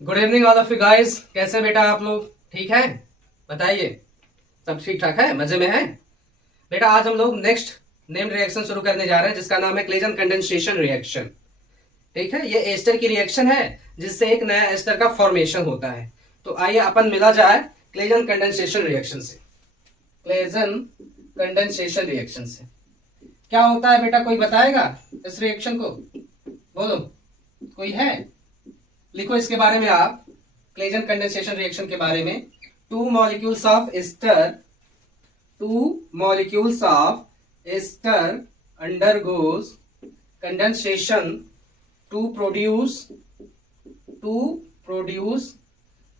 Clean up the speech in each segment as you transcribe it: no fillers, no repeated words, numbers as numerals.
Good evening all of you guys. कैसे बेटा आप लोग? ठीक है, बताइए। सब ठीक ठाक है, मजे में है बेटा? आज हम लोग नेक्स्ट नेम्ड रिएक्शन शुरू करने जा रहे हैं जिसका नाम है क्लेजन कंडेंसेशन रिएक्शन। ठीक है, ये एस्टर की रिएक्शन है जिससे एक नया एस्टर का फॉर्मेशन होता है। तो आइए अपन मिला जाए क्लेजन कंडेंसेशन रिएक्शन से। क्लेजन कंडेंसेशन रिएक्शन से क्या होता है बेटा, कोई बताएगा इस रिएक्शन को? बोलो, कोई है? लिखो इसके बारे में आप, क्लेजन कंडेंसेशन रिएक्शन के बारे में। Two molecules of ester undergoes condensation to produce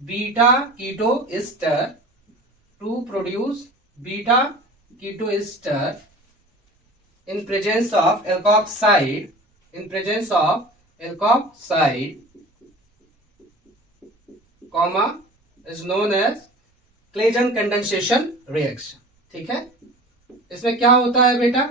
beta keto ester in presence of alkoxide comma is known as Claisen condensation reaction. ठीक है, इसमें क्या होता है बेटा,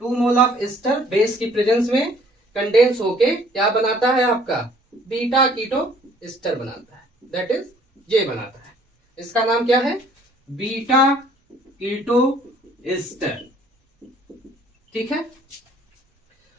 2 मोल ऑफ एस्टर बेस की प्रेजेंस में कंडेंस होके क्या बनाता है आपका बीटा कीटो एस्टर बनाता है, दैट इज ये बनाता है। इसका नाम क्या है? Beta keto ester. ठीक है,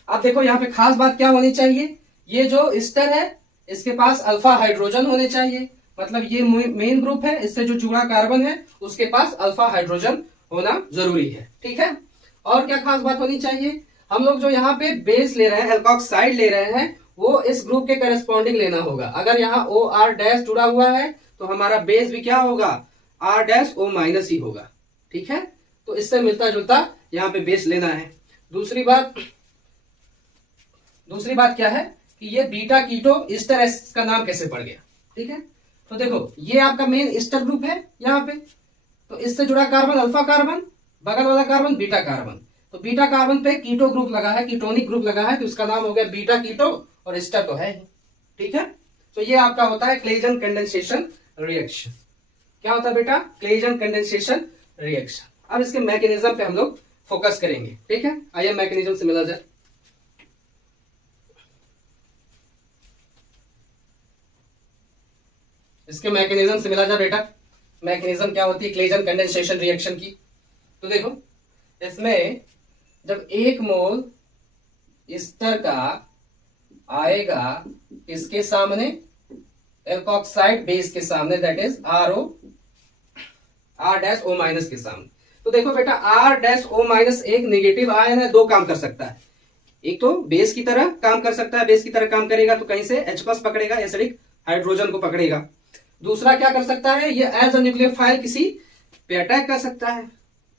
अब देखो यहाँ पे खास बात क्या होनी चाहिए, ये जो एस्टर है इसके पास अल्फा हाइड्रोजन होने चाहिए। मतलब ये मेन ग्रुप है, इससे जो जुड़ा कार्बन है उसके पास अल्फा हाइड्रोजन होना जरूरी है। ठीक है, और क्या खास बात होनी चाहिए, हम लोग जो यहाँ पे बेस ले रहे हैं, एल्कोक्साइड ले रहे हैं, वो इस ग्रुप के करस्पॉन्डिंग लेना होगा। अगर यहाँ ओ आर डैश जुड़ा हुआ है तो हमारा बेस भी क्या होगा, आर डैश ओ माइनस ही होगा। ठीक है, तो इससे मिलता जुलता यहाँ पे बेस लेना है। दूसरी बात क्या है कि ये बीटा कीटो एस्टर का नाम कैसे पड़ गया। ठीक है, तो देखो ये आपका मेन एस्टर ग्रुप है यहाँ पे, तो इससे जुड़ा कार्बन अल्फा कार्बन, बगल वाला कार्बन बीटा कार्बन। तो बीटा कार्बन पे कीटो ग्रुप लगा है, कीटोनिक ग्रुप लगा है, तो इसका नाम हो गया बीटा कीटो, और एस्टर तो है ही। ठीक है, तो ये आपका होता है क्लेजन कंडेंसेशन रिएक्शन। क्या होता है बेटा? Claisen condensation reaction. अब इसके मैकेनिज्म पे हम लोग फोकस करेंगे। ठीक है, आइए मैकेनिज्म से मिला जाए। इसके मैकेनिज्म से मिला जाए बेटा। मैकेनिज्म क्या होती है क्लेजन कंडेंसेशन रिएक्शन की? तो देखो, इसमें जब 1 मोल एस्टर का आएगा इसके सामने, एल्कोक्साइड बेस के सामने, that is R dash O minus के सामने। तो देखो बेटा, आर डैश ओ माइनस एक नेगेटिव आयन है, 2 काम कर सकता है। एक तो बेस की तरह काम कर सकता है, बेस की तरह काम करेगा तो कहीं से H+ पकड़ेगा, एसिडिक हाइड्रोजन को पकड़ेगा। दूसरा क्या कर सकता है, ये एज अ न्यूक्लियोफाइल किसी पे अटैक कर सकता है।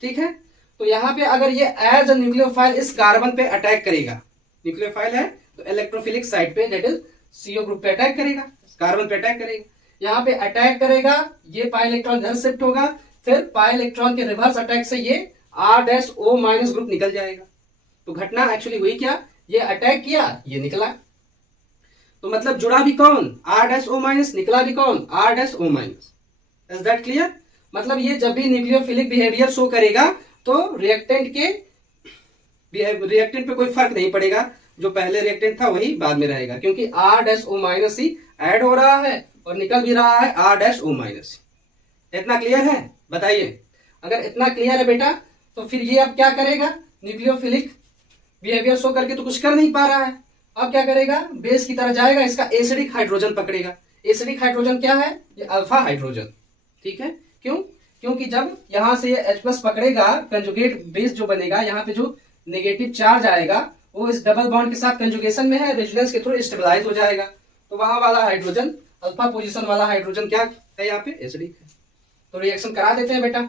ठीक है, तो यहाँ पे अगर ये एज अ न्यूक्लियोफाइल इस कार्बन पे अटैक करेगा, न्यूक्लियोफाइल है तो इलेक्ट्रोफिलिक साइड पे दैट इज CO ग्रुप पे अटैक करेगा, कार्बन पे अटैक करेगा। यहाँ पे अटैक करेगा, ये पाई इलेक्ट्रॉन इधर शिफ्ट होगा, फिर पाई इलेक्ट्रॉन के रिवर्स अटैक से ये R dash O minus group निकल जाएगा। तो घटना एक्चुअली हुई क्या, ये अटैक किया, ये निकला। तो मतलब जुड़ा भी कौन, R डैश O माइनस, निकला भी कौन, R dash O minus. Is that clear? मतलब ये जब भी न्यूक्लियोफिलिक बिहेवियर शो करेगा तो रिएक्टेंट पे कोई फर्क नहीं पड़ेगा, जो पहले रिएक्टेंट था वही बाद में रहेगा, क्योंकि R डैश O माइनस ही ऐड हो रहा है और निकल भी रहा है R डैश O माइनस। इतना क्लियर है? बताइए, अगर इतना क्लियर है बेटा तो फिर ये अब क्या करेगा, न्यूक्लियोफिलिक बिहेवियर शो करके तो कुछ कर नहीं पा रहा है, अब क्या करेगा, बेस की तरह जाएगा, इसका एसिडिक हाइड्रोजन पकड़ेगा। एसिडिक हाइड्रोजन क्या है, ये अल्फा हाइड्रोजन। ठीक है, क्यों? क्योंकि जब यहां से ये H+ पकड़ेगा, कंजुगेट बेस जो बनेगा, यहाँ पे जो नेगेटिव चार्ज आएगा वो इस डबल बॉन्ड के साथ कंजुगेशन में है, रेजोनेंस के थ्रू स्टेबलाइज हो जाएगा। तो वहां वाला हाइड्रोजन, अल्फा पोजीशन वाला हाइड्रोजन क्या है, यहाँ पे एसिडिक है। तो रिएक्शन करा देते हैं बेटा।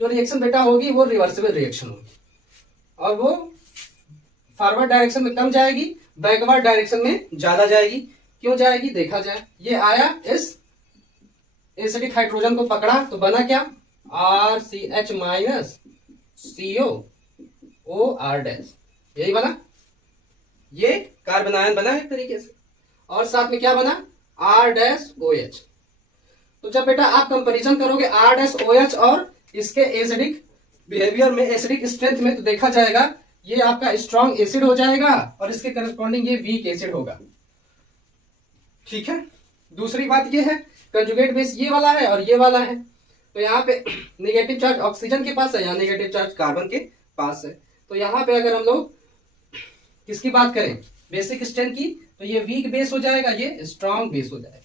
जो रिएक्शन बेटा होगी वो रिवर्सिबल रिएक्शन होगी, और वो फॉरवर्ड डायरेक्शन में कम जाएगी, बैकवर्ड डायरेक्शन में ज्यादा जाएगी। क्यों जाएगी, देखा जाए। ये आया, इस एसिडिक हाइड्रोजन को पकड़ा तो बना क्या, RCH माइनस COOR डैश, यही बना, ये कार्बन आयन बना है एक तरीके से, और साथ में क्या बना, R डैश OH। तो जब बेटा आप कंपैरिजन करोगे R डैश OH और इसके एसिडिक बिहेवियर में, एसिडिक स्ट्रेंथ में, तो देखा जाएगा ये आपका स्ट्रॉन्ग एसिड हो जाएगा और इसके करस्पॉन्डिंग ये वीक एसिड होगा। ठीक है, दूसरी बात ये है कंजुगेट बेस ये वाला है और ये वाला है, तो यहाँ पे नेगेटिव चार्ज ऑक्सीजन के पास है, यहाँ नेगेटिव चार्ज कार्बन के पास है। तो यहाँ पे अगर हम लोग किसकी बात करें बेसिक स्ट्रेंथ की, तो ये वीक बेस हो जाएगा, ये स्ट्रॉन्ग बेस हो जाएगा।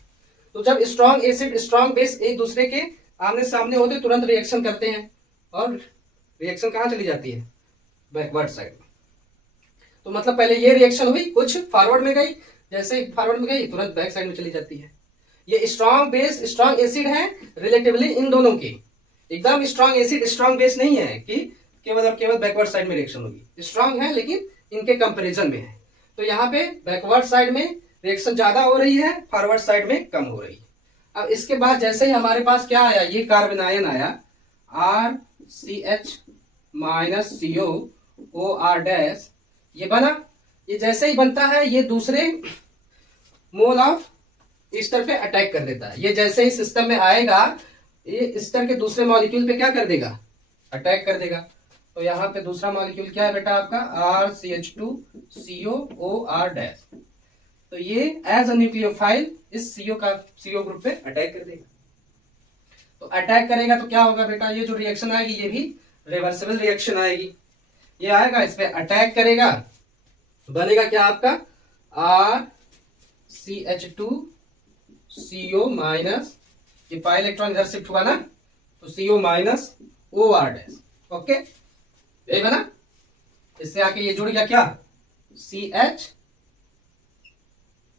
तो जब स्ट्रॉन्ग एसिड स्ट्रॉन्ग बेस एक दूसरे के आमने सामने होते तुरंत रिएक्शन करते हैं और रिएक्शन कहाँ चली जाती है, बैकवर्ड साइड में। तो मतलब पहले ये रिएक्शन हुई, कुछ फॉरवर्ड में गई, जैसे ही फॉरवर्ड में गई तुरंत बैक साइड में चली जाती है। ये स्ट्रॉन्ग बेस स्ट्रॉन्ग एसिड है रिलेटिवली इन दोनों की, एकदम स्ट्रॉन्ग एसिड स्ट्रॉन्ग बेस नहीं है कि केवल और केवल बैकवर्ड साइड में रिएक्शन होगी, स्ट्रॉन्ग है लेकिन इनके कंपैरिजन में है। तो यहाँ पे बैकवर्ड साइड में रिएक्शन ज्यादा हो रही है, फॉरवर्ड साइड में कम हो रही है। अब इसके बाद जैसे ही हमारे पास क्या आया, ये कार्बन आयन आया RCH माइनस COOR डैश, ये बना। ये जैसे ही बनता है ये दूसरे मोल ऑफ ईस्टर पे अटैक कर देता है। ये जैसे ही सिस्टम में आएगा ये ईस्टर के दूसरे मॉलिक्यूल पे क्या कर देगा, अटैक कर देगा। तो यहाँ पे दूसरा मॉलिक्यूल क्या है बेटा आपका RCH2COOR डैश। तो ये एज अ न्यूक्लियोफाइल इस CO ग्रुप पे अटैक कर देगा। तो अटैक करेगा तो क्या होगा बेटा, ये जो रिएक्शन आएगी ये भी रिवर्सिबल रिएक्शन आएगी। ये आएगा इस पे अटैक करेगा, बनेगा क्या आपका RCH2CO माइनस, ये पाई इलेक्ट्रॉन इधर शिफ्ट हुआ ना, तो CO minus OR dash. Okay यही बना। इससे आके ये जुड़ गया क्या CH,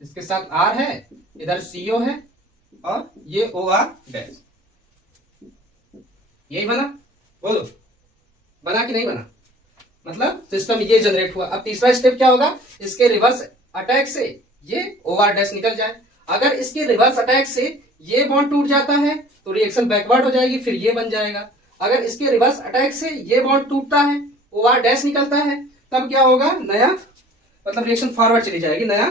इसके साथ R है, इधर CO है और ये OR डैश। यही बना, बोलो बना कि नहीं बना, मतलब सिस्टम ये जनरेट हुआ। अब तीसरा स्टेप क्या होगा, इसके रिवर्स अटैक से ये OR डैश निकल जाए। अगर इसके रिवर्स अटैक से ये बॉन्ड टूट जाता है तो रिएक्शन बैकवर्ड हो जाएगी, फिर ये बन जाएगा। अगर इसके रिवर्स अटैक से ये बॉन्ड टूटता है, OR डैश निकलता है, तब क्या होगा, नया मतलब रिएक्शन फॉरवर्ड चली जाएगी, नया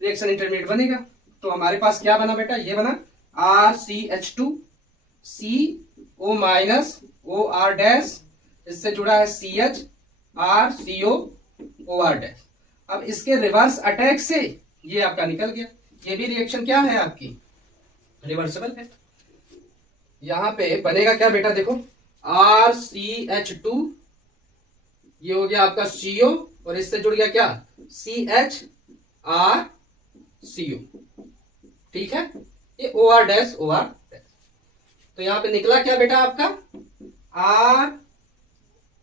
रिएक्शन इंटरमीडिएट बनेगा। तो हमारे पास क्या बना बेटा, ये बना RCH2CO माइनस OR डैश, इससे जुड़ा है CHRCOOR डैश। अब इसके रिवर्स अटैक से ये आपका निकल गया। ये भी रिएक्शन क्या है आपकी, रिवर्सिबल है। यहां पे बनेगा क्या बेटा, देखो RCH2, ये हो गया आपका CO और इससे जुड़ गया क्या CHRCO, ठीक है। ये OR डैश OR डैश। तो यहां पे निकला क्या बेटा आपका R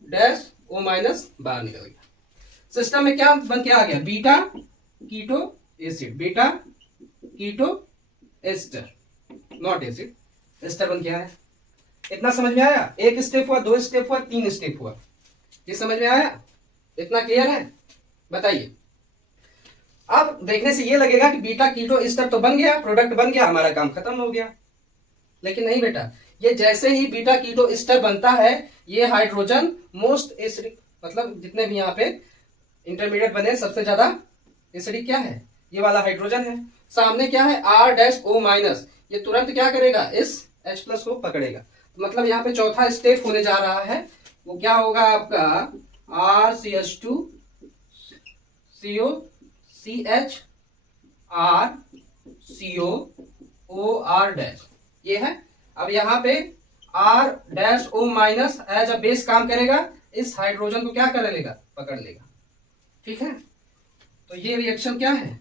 डैश O माइनस बाहर निकल गया। सिस्टम में क्या बन के आ गया, beta keto acid, beta keto ester, not acid, ester बन के आया। इतना समझ में आया, एक स्टेप हुआ, दो स्टेप हुआ, तीन स्टेप हुआ, ये समझ में आया, इतना क्लियर है, बताइए। अब देखने से ये लगेगा कि बीटा कीटो एस्टर तो बन गया, प्रोडक्ट बन गया, हमारा काम खत्म हो गया। लेकिन नहीं बेटा, ये जैसे ही बीटा कीटो एस्टर बनता है, ये हाइड्रोजन मोस्ट एसिडिक, मतलब जितने भी यहाँ पे इंटरमीडिएट बने सबसे ज्यादा एसिडिक क्या है, ये वाला हाइड्रोजन है। सामने क्या है R डैश O माइनस, ये तुरंत क्या करेगा, इस H प्लस को पकड़ेगा। तो मतलब यहाँ पे चौथा स्टेप होने जा रहा है, वो क्या होगा आपका RCH2CO CHRCOOR डैश, ये है। अब यहाँ पे R dash O minus as a base काम करेगा, इस हाइड्रोजन को क्या कर लेगा, पकड़ लेगा, ठीक है। तो ये रिएक्शन क्या है,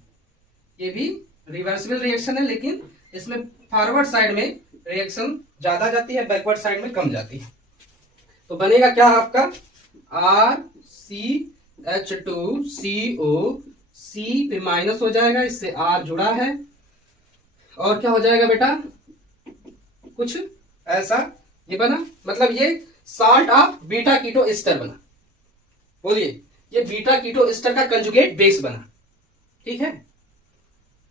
ये भी रिवर्सिबल रिएक्शन है, लेकिन इसमें फॉरवर्ड साइड में रिएक्शन ज्यादा जाती है, बैकवर्ड साइड में कम जाती है। तो बनेगा क्या आपका RCH2CO, C पे माइनस हो जाएगा, इससे R जुड़ा है, और क्या हो जाएगा बेटा, कुछ ऐसा ये बना। मतलब ये salt of beta keto ester बना, बोलिए, ये बीटा कीटो एस्टर का कंजुगेट बेस बना, ठीक है।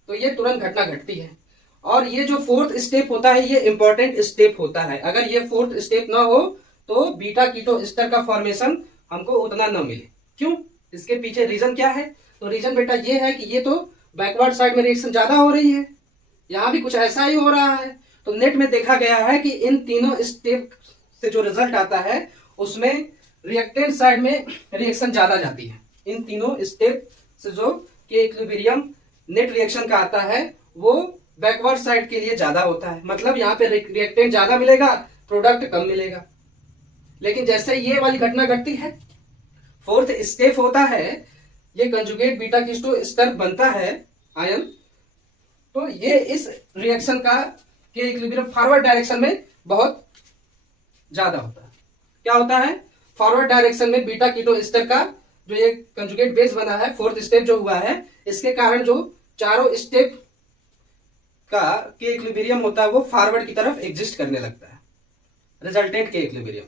तो ये तुरंत घटना घटती है। और ये जो फोर्थ स्टेप होता है, ये इंपॉर्टेंट स्टेप होता है। अगर ये फोर्थ स्टेप ना हो तो बीटा कीटो एस्टर का फॉर्मेशन हमको उतना ना मिले। क्यों, इसके पीछे रीजन क्या है, तो रीजन बेटा ये है कि ये तो बैकवर्ड साइड में रिएक्शन ज्यादा हो रही है, यहाँ भी कुछ ऐसा ही हो रहा है। तो नेट में देखा गया है कि इन तीनों स्टेप से जो रिजल्ट आता है उसमें रिएक्टेंट साइड में रिएक्शन ज्यादा जाती है। इन तीनों स्टेप से जो कि इक्विलिब्रियम नेट रिएक्शन का आता है वो बैकवर्ड साइड के लिए ज्यादा होता है, मतलब यहाँ पे रिएक्टेंट ज्यादा मिलेगा, प्रोडक्ट कम मिलेगा। लेकिन जैसे ये वाली घटना घटती है, फोर्थ स्टेप होता है, ये कंजुगेट बीटा कीटो एस्टर बनता है आयन, तो ये इस रिएक्शन का के इक्विलिब्रियम फॉरवर्ड डायरेक्शन में बहुत ज्यादा होता है। क्या होता है? फॉरवर्ड डायरेक्शन में बीटा कीटो एस्टर का जो ये कंजुगेट बेस बना है, फोर्थ स्टेप जो हुआ है, इसके कारण जो चारों स्टेप का के इक्विलिब्रियम होता है वो फॉरवर्ड की तरफ एग्जिस्ट करने लगता है, रिजल्टेंट के इक्विलिब्रियम।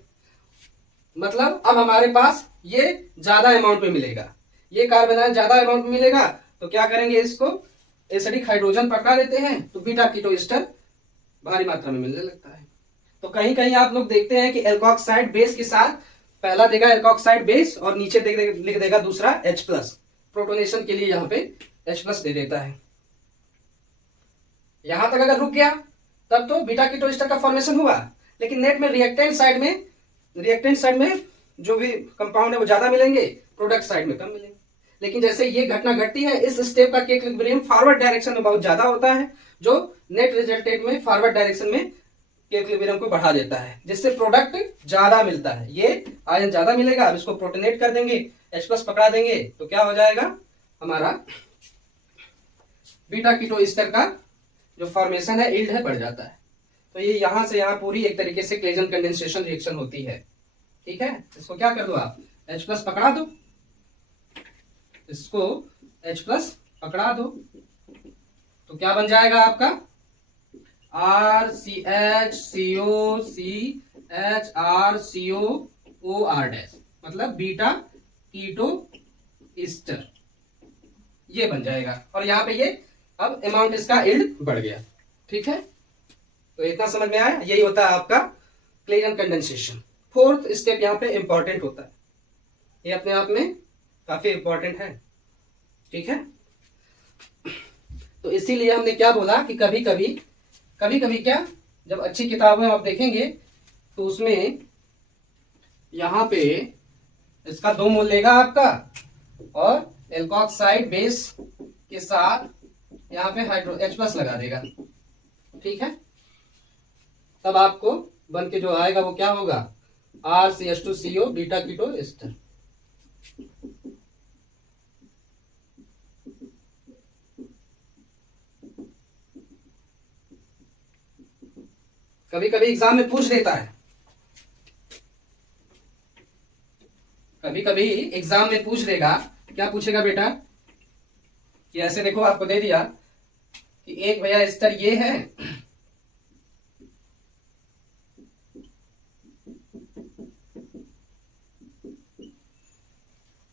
मतलब अब हमारे पास ये ज्यादा अमाउंट में मिलेगा, ये कार्बन आयन ज्यादा अमाउंट में मिलेगा, तो क्या करेंगे, इसको एसिडिक हाइड्रोजन पकड़ा देते हैं, तो बीटा कीटो एस्टर भारी मात्रा में मिलने लगता है। तो कहीं कहीं आप लोग देखते हैं कि एल्कोक्साइड बेस के साथ पहला देगा एल्कोक्साइड बेस और नीचे लिख देगा दूसरा H+, प्रोटोनेशन के लिए यहाँ पे H+ दे देता है। यहां तक अगर रुक गया तब तो बीटा कीटो एस्टर का फॉर्मेशन हुआ, लेकिन नेट में रिएक्टेंट साइड में जो भी कंपाउंड है वो ज्यादा मिलेंगे, प्रोडक्ट साइड में कम मिलेंगे। लेकिन जैसे ये घटना घटती है, इस स्टेप का के इक्विलिब्रियम फॉरवर्ड डायरेक्शन में बहुत ज्यादा होता है, जो नेट रिजल्टेंट में फॉरवर्ड डायरेक्शन में के इक्विलिब्रियम को बढ़ा देता है, जिससे प्रोडक्ट ज्यादा मिलता है। ये आयन ज्यादा मिलेगा, अब इसको प्रोटोनेट कर देंगे, H+ पकड़ा देंगे, तो क्या हो जाएगा, हमारा बीटा कीटो एस्टर का जो फॉर्मेशन है, यील्ड है, बढ़ जाता है। तो ये यहां से यहां पूरी एक तरीके से क्लेजन कंडेंसेशन रिएक्शन होती है। ठीक है, इसको क्या कर दो आप, H+ पकड़ा दो, इसको H+ पकड़ा दो, तो क्या बन जाएगा आपका RCHCOCHRCOOR', मतलब बीटा कीटो एस्टर, ये बन जाएगा। और यहां पे ये अब अमाउंट इसका यील्ड बढ़ गया। ठीक है, तो इतना समझ में आया, यही होता है आपका क्लेजन कंडेंसेशन। फोर्थ स्टेप यहाँ पे इंपॉर्टेंट होता है, ये अपने आप में काफी इंपॉर्टेंट है। ठीक है, तो इसीलिए हमने क्या बोला कि कभी कभी क्या, जब अच्छी किताबें आप देखेंगे तो उसमें यहाँ पे इसका 2 मोल लेगा आपका, और एल्कोक्साइड बेस के साथ यहाँ पे H+ लगा देगा। ठीक है, तब आपको बन के जो आएगा वो क्या होगा, RCH2CO बीटा कीटो एस्टर। कभी कभी एग्जाम में पूछ देता है, कभी कभी एग्जाम में पूछ देगा। क्या पूछेगा बेटा, कि ऐसे देखो आपको दे दिया कि एक भैया स्तर ये है,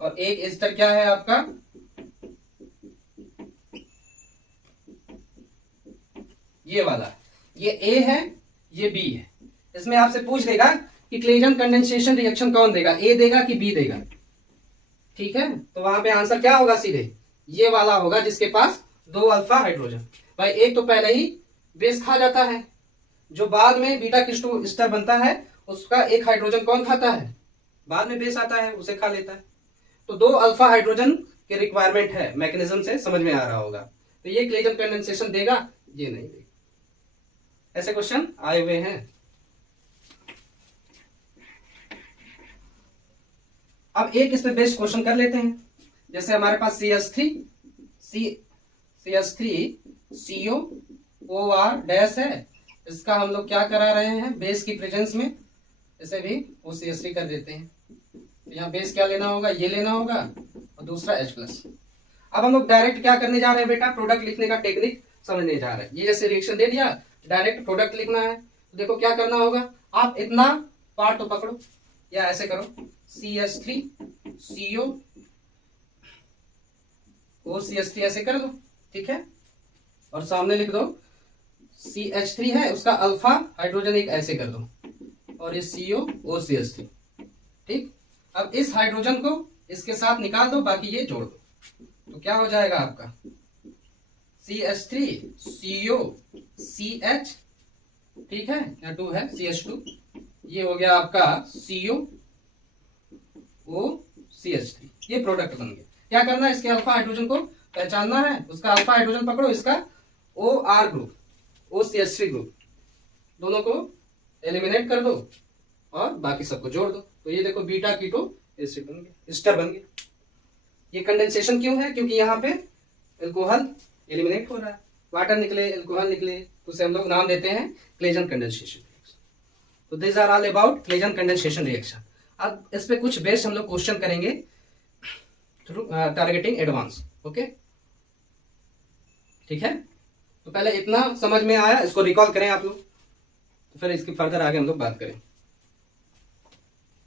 और एक स्तर क्या है आपका, ये वाला, ये A है, ये B है। इसमें आपसे पूछ देगा कि क्लेजन कंडेंसेशन रिएक्शन कौन देगा, A देगा कि B देगा। ठीक है, तो वहां पे आंसर क्या होगा, सीधे ये वाला होगा जिसके पास 2 अल्फा हाइड्रोजन। भाई एक तो पहले ही बेस खा जाता है, जो बाद में बीटा कीटो एस्टर बनता है उसका एक हाइड्रोजन कौन खाता है, बाद में बेस आता है उसे खा लेता है। तो 2 अल्फा हाइड्रोजन की रिक्वायरमेंट है, मैकेनिज्म से समझ में आ रहा होगा। तो ये क्लेजन कंडेंसेशन देगा, ये नहीं देगा। ऐसे क्वेश्चन आए हुए हैं। अब एक इस पे बेस्ड क्वेश्चन कर लेते हैं। जैसे हमारे पास CH3COOR' है, इसका हम लोग क्या करा रहे हैं, बेस की प्रेजेंस में इसे भी OCH3 कर देते हैं। तो यहाँ बेस क्या लेना होगा, ये लेना होगा, और दूसरा H+। अब हम लोग डायरेक्ट क्या करने जा रहे हैं बेटा, प्रोडक्ट लिखने का टेक्निक समझने जा रहे हैं। ये जैसे रिएक्शन दे दिया, डायरेक्ट प्रोडक्ट लिखना है, तो देखो क्या करना होगा, आप इतना पार्ट तो पकड़ो, या ऐसे करो, CH3CO OCH3 ऐसे कर दो। ठीक है, और सामने लिख दो CH3 है, उसका अल्फा हाइड्रोजन एक ऐसे कर दो, और ये CO OCH3। ठीक, अब इस हाइड्रोजन को इसके साथ निकाल दो, बाकी ये जोड़ दो, तो क्या हो जाएगा आपका CH3CO CH, ठीक है, यहाँ 2 है CH2, ये हो गया आपका CO OCH3, ये प्रोडक्ट बन गया। क्या करना है, इसके अल्फा हाइड्रोजन को पहचानना है, उसका अल्फा हाइड्रोजन पकड़ो, इसका OR ग्रुप, OCH3 ग्रुप, दोनों को एलिमिनेट कर दो और बाकी सबको जोड़ दो। तो ये देखो बीटा कीटो एसिड बन गया, एस्टर बन गया। ये कंडेंसेशन क्यों है? क्योंकि यहाँ पे एल्कोहल एलिमिनेट हो रहा है, वाटर निकले, एल्कोहल निकले, तो उसे हम लोग नाम देते हैं क्लेजन कंडेंसेशन। तो this are all about Claisen condensation reaction. अब इस पे कुछ बेस्ड हम लोग क्वेश्चन करेंगे थ्रू टारगेटिंग एडवांस। ओके, ठीक है। तो पहले इतना समझ में आया, इसको रिकॉल करें आप लोग, तो फिर इसकी फर्दर आगे हम लोग बात करें।